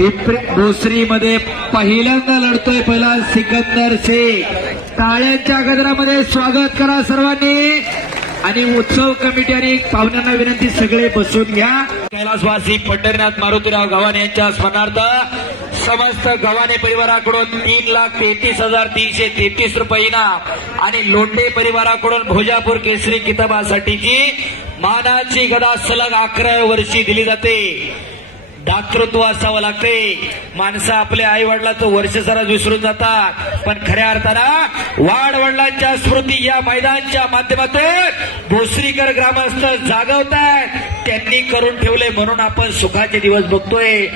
भोसरी मध्ये पहिल्यांदा लढतोय पहिला सिकंदर शेख. टाळ्यांच्या गजरामध्ये स्वागत करा सर्वांनी. आणि उत्सव कमिटी आणि पाहुण्यांना विनंती सगळे बसून घ्या. कैलासवासी पंढरीनाथ मारुतीराव गव्हाणे यांच्या स्मरणार्थ समस्त गव्हाणे परिवाराकडून 3,33,333 रुपये इनाम आणि लोंढे परिवाराकडून भोजापूर केसरी किताबासाठीची मानाची गदा सलग 11 वर्षी दिली जाते. दातृत्व असावं लागते. माणसं आपल्या आई वडिलांचं वर्ष सारा विसरून जातात, पण खऱ्या अर्थानं वाडवडिलांच्या स्मृती या मैदानाच्या माध्यमातून भोसरीकर ग्रामस्थ जागवतात. त्यांनी करून ठेवले म्हणून आपण सुखाचे दिवस बघतोय.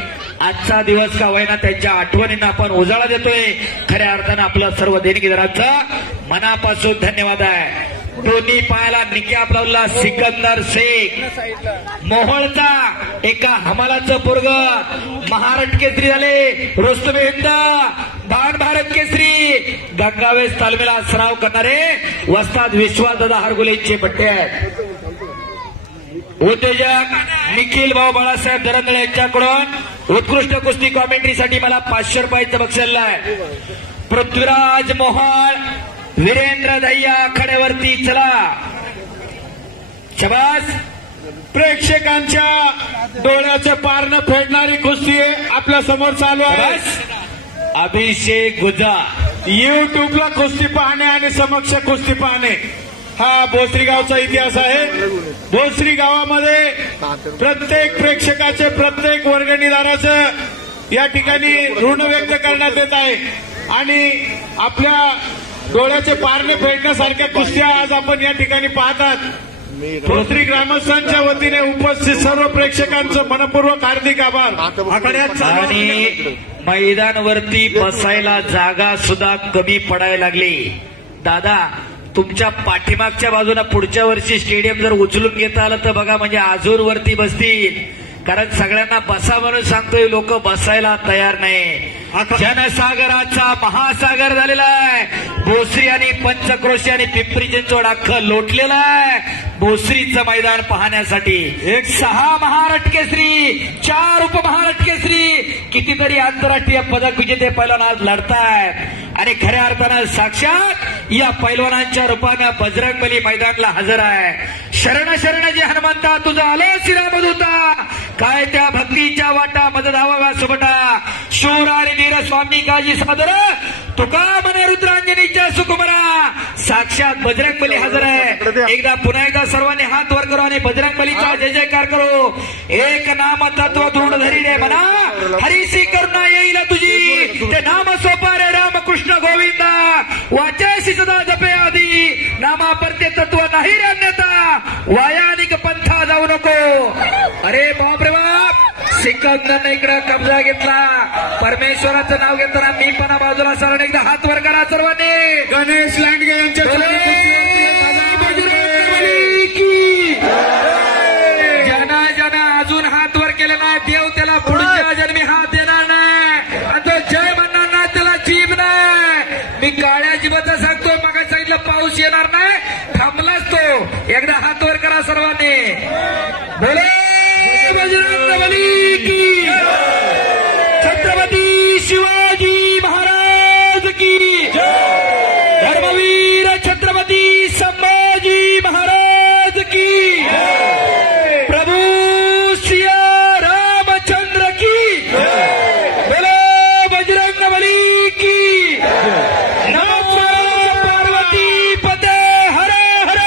आजचा दिवस का होईना त्यांच्या आठवणींना आपण उजाळा देतोय. खऱ्या अर्थानं आपलं सर्व देणगीदारांचं मनापासून धन्यवाद आहे. दोन्ही पायाला निकाब लावला सिकंदर शेख. मोहोळचा एका हमालाचं पोरग महाराष्ट्र केसरी झाले. रुस्तम हिंद दान भारत केसरी गंगावेश तालमीला सराव करणारे वस्ताद विश्वासदादा हरगुलेचे बट्टे आहेत. उद्योजक निखिल भाऊ बाळासाहेब दरंदळे यांच्याकडून उत्कृष्ट कुस्ती कॉमेंट्रीसाठी मला 500 रुपयाचं बक्षीस आहे. पृथ्वीराज मोहोळ वीरेंद्र दहिया आखाड्यावरती चला. शबास. प्रेक्षकांच्या डोळ्याच्या पारनं फेडणारी कुस्ती आपल्या समोर चालू आहे. अभिषेक गुजर युट्यूबला कुस्ती पाहणे आणि समक्ष कुस्ती पाहणे हा भोसरी गावचा इतिहास आहे. भोसरी गावामध्ये प्रत्येक प्रेक्षकाचे प्रत्येक वर्गणीदाराचं या ठिकाणी ऋण व्यक्त करण्यात येत आहे आणि आपल्या डोळ्याचे पारणे फेडण्यासारख्या कुस्त्या आज आपण या ठिकाणी पाहतात. भोसरी ग्रामस्थांच्या वतीने उपस्थित सर्व प्रेक्षकांचं मनपूर्वक हार्दिक आभार. आणि मैदानावरती बसायला जागा सुद्धा कमी पडायला लागली. दादा तुमच्या पाठीमागच्या बाजूला पुढच्या वर्षी स्टेडियम जर उचलून घेता आलं तर बघा, म्हणजे आजूर वरती बसतील. कारण सगळ्यांना बसा म्हणून सांगतोय, लोक बसायला तयार नाही. जनसागराचा महासागर झालेला आहे. भोसरी आणि पंचक्रोशी आणि पिंपरी चिंचवड अख्खं लोटलेलं आहे भोसरीचं मैदान पाहण्यासाठी. 6 महाराष्ट्र केसरी, 4 उपमहाराष्ट्र केसरी, कितीतरी आंतरराष्ट्रीय पदक विजेते पैलवान आज लढतायत आणि खऱ्या अर्थानं साक्षात या पैलवानांच्या रूपानं बजरंगबली मैदानाला हजर आहे. शरण शरण जे हनुमंता तुझा आलो श्रीराम होता, काय त्या भक्तीच्या वाटा मद धावा सुबटा, शूर आणि वीर स्वामी काजी सादर तुका मने रुद्रांजनीच्या सुकुमरा. साक्षात बजरंगबली हजर आहे. एकदा पुन्हा एकदा सर्वांनी हात वर करू आणि बजरंगबलीचा जय जयकार करू. एक नाम तत्व दृढ धरी रे मना, हरीसी करुणा येईल तुझी, ते नाम सोपारे रामकृष्ण गोविंदा, वाचेसी सदा जपे आधी, नामा परते तत्व नाही रे अन्यथा, वायानिक पंथा जाऊ नको. अरे बाप रे बाप, सिकंदरने इकडे कब्जा घेतला. परमेश्वराचं नाव घेताना मी पण बाजूला सरण एकदा हात वर करा सर्वांनी. गणेश लांडगे यांच्या ज्यानं अजून हात वर केलेला देव त्याला पुढच्या जन्मी हात देणार नाही आणि तो जय म्हणणार नाही त्याला जीभ नाही. मी काळ्या जीवाचा सांगतो, मग सांगितलं पाऊस येणार नाही, थांबलाच तो. एकदा हात वर करा सर्वांनी. बोले बजरंगबली की, छत्रपती शिवाजी महाराज की, धर्मवीर छत्रपती संभाजी महाराज की, प्रभू सिया रामचंद्र की, बोलो बजरंगबली की. नमस्कार पार्वती पते हर हर,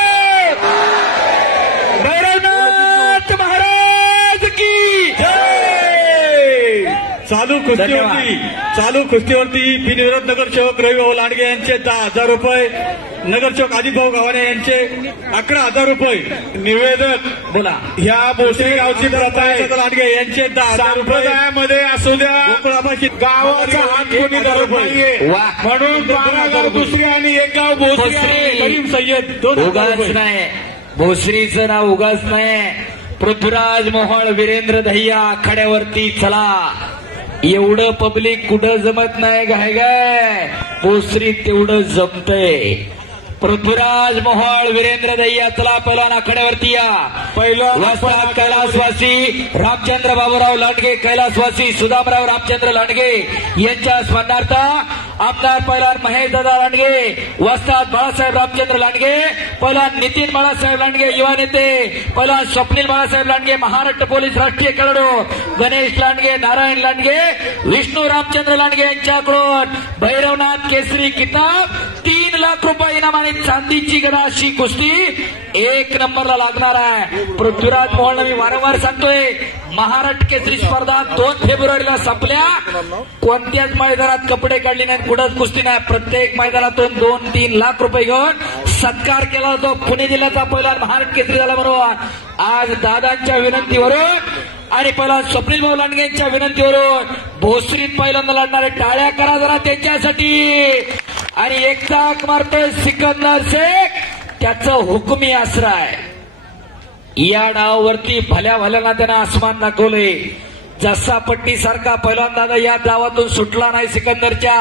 भैरवनाथ महाराज की. चालू कुस्तीवरती बिनविरोध नगरसेवक रविभाऊ लांडगे यांचे 10,000 रुपये, नगरसेवक अजितभाऊ गव्हाणे यांचे 11,000 रुपये. निवेदक बोला. ह्या भोसरी गावची लांडगे यांचे 10,000 रुपये असू द्या. गावाचा हात कोणी धरत नाहीये म्हणून 12 गाव दुसरी आणि 1 गाव भोसरी आहे. करीम सय्यद 2,000 नाही. भोसरीचं नाव उगाच नाही. पृथ्वीराज मोहोळ वीरेंद्र दहिया आखाड्यावरती चला. एवढं पब्लिक कुठं जमत नाही. गाय भोसरी तेवढं जमतंय. पृथ्वीराज मोहोळ, वीरेंद्र दहिया, चला पैलवान आखाड्यावरती या. पैलवान वस्ताद कैलासवासी रामचंद्र बाबूराव लांडगे, कैलासवासी सुदामराव रामचंद्र लांडगे यांच्या स्मरणार्थ आमदार पैलवान महेश दादा लांडगे, वस्ताद बाळासाहेब रामचंद्र लांडगे, पैलवान नितीन बाळासाहेब लांडगे युवा नेते, पैलवान स्वप्नील बाळासाहेब लांडगे महाराष्ट्र पोलीस राष्ट्रीय खेळाडू, गणेश लांडगे, नारायण लांडगे, विष्णू रामचंद्र लांडगे यांच्याकडून भैरवनाथ केसरी किताब, 3 लाख रुपये इनाम आणि चांदीची गदा अशी कुस्ती 1 नंबरला लागणार आहे. पृथ्वीराज मोहोळ, मी वारंवार सांगतोय, महाराष्ट्र केसरी स्पर्धा 2 फेब्रुवारीला संपल्या. कोणत्याच मैदानात कपडे काढले नाही, कुठंच कुस्ती नाही. प्रत्येक मैदानातून 2-3 लाख रुपये घेऊन सत्कार केला जातो. पुणे जिल्ह्याचा पहिला महाराष्ट्र केसरी झाला बरोबर. आज दादांच्या विनंतीवरून आणि पहिला स्वप्नील भाऊ लांडगे यांच्या विनंतीवरून भोसरीत पहिल्यांदा लढणारे टाळ्या करा जरा त्यांच्यासाठी. आणि एक चाक मारतोय सिकंदर शेख, त्याचं हुकुमी आश्रय. या डावावरती भल्या भल्याना त्यानं आसमान दाखवले. जसा पट्टीसारखा पहिलवान दादा या डावातून सुटला नाही सिकंदरच्या,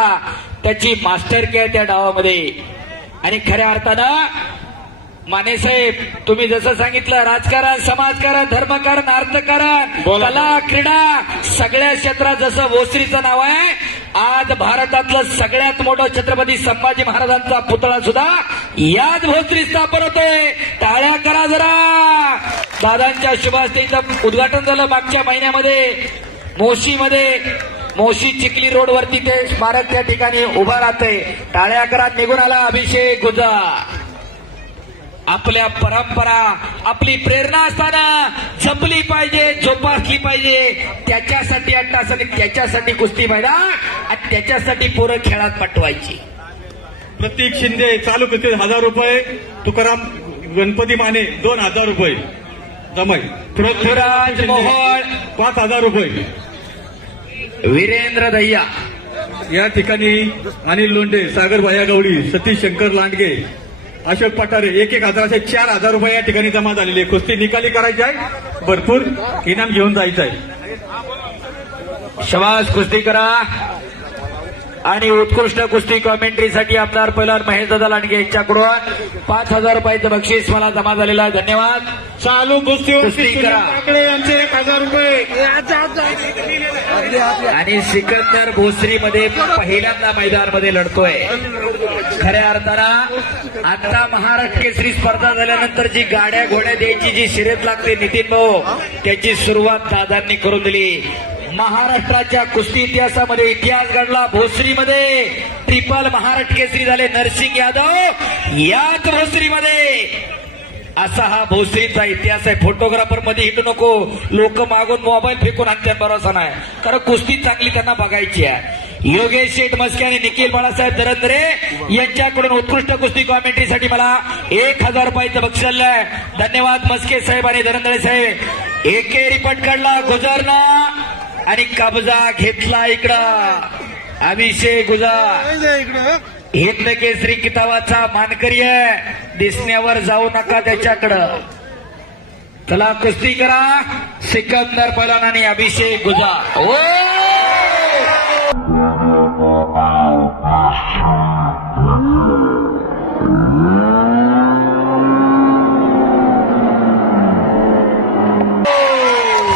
त्याची मास्टरकी आहे त्या डावामध्ये. आणि खऱ्या अर्थानं मानेसाहेब, तुम्ही जसं सांगितलं, राजकारण, समाजकारण, धर्मकारण, अर्थकारण, कला, क्रीडा सगळ्या क्षेत्रात जसं भोसरीचं नाव आहे, आज भारतातलं सगळ्यात मोठं छत्रपती संभाजी महाराजांचा पुतळा सुद्धा याच भोसरी स्थापन होतोय. टाळ्या करा जरा. दादांच्या शुभास्तेचं उद्घाटन झालं मागच्या महिन्यामध्ये मोशीमध्ये. मोशी चिखली रोडवरती ते स्मारक त्या ठिकाणी उभा राहते. टाळ्या करा. निघून आला अभिषेक गुजर. आपल्या परंपरा, आपली प्रेरणा असताना जपली पाहिजे, जोपासली पाहिजे. त्याच्यासाठी अट्टास आणि त्याच्यासाठी कुस्ती मैदान आणि त्याच्यासाठी पोरं खेळात पाठवायची. प्रतीक शिंदे चालू कुस्ती 1000 रुपये, तुकाराम गणपती माने 2000 रुपये, जमाई. पृथ्वीराज मोहोळ 5000 रुपये, वीरेंद्र दहिया. या ठिकाणी अनिल लोंढे, सागर भाया गवळी, सतीश शंकर लांडगे, अशोक पठारे 1,000 असे 4000 रुपये या ठिकाणी जमा झालेले. कुस्ती निकाली करायची आहे, भरपूर इनाम घेऊन जायचं आहे. शबास, कुस्ती करा. आणि उत्कृष्ट कुस्ती कॉमेंट्रीसाठी आमदार पैलवान महेश दादा लांडगे यांच्याकडून 5000 रुपयाचं बक्षीस मला जमा झालेलं आहे. धन्यवाद. चालू कुस्ती करा. यांचे 1000 रुपये. आणि सिकंदर भोसरीमध्ये पहिल्यांदा मैदानामध्ये लढतोय. खऱ्या अर्थानं आता महाराष्ट्र केसरी स्पर्धा झाल्यानंतर जी गाड्या घोड्या द्यायची जी शर्यत लागते नितीन भाऊ, त्याची सुरुवात दादांनी करून दिली. महाराष्ट्राच्या कुस्ती इतिहासामध्ये इतिहास घडला. भोसरीमध्ये ट्रिपल महाराष्ट्र केसरी झाले नरसिंग यादव याच भोसरीमध्ये. असा हा भोसरीचा इतिहास आहे. फोटोग्राफर मध्ये हिटू नको, लोक मागून मोबाईल फेकून आणत्यात, भरोसा नाही. कारण कुस्ती चांगली त्यांना बघायची आहे. योगेश शेठ मस्के आणि निखिल बाळासाहेब दरंदरे यांच्याकडून उत्कृष्ट कुस्ती कॉमेंट्रीसाठी मला 1000 रुपयाचं बक्षीस आहे. धन्यवाद मस्के साहेब आणि दरंदरे साहेब. एकेरी पटकाडला गुजरना आणि कब्जा घेतला इकडं अभिषेक गुजर. हिंद केसरी किताबाचा मानकरी आहे, दिसण्यावर जाऊ नका त्याच्याकडं. चला कुस्ती करा. सिकंदर पैलवान आणि अभिषेक गुजर. ओ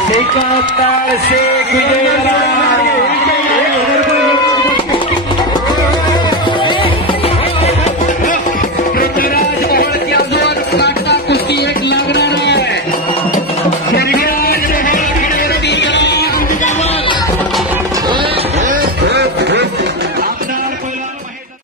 सिकंदर शेख विजय.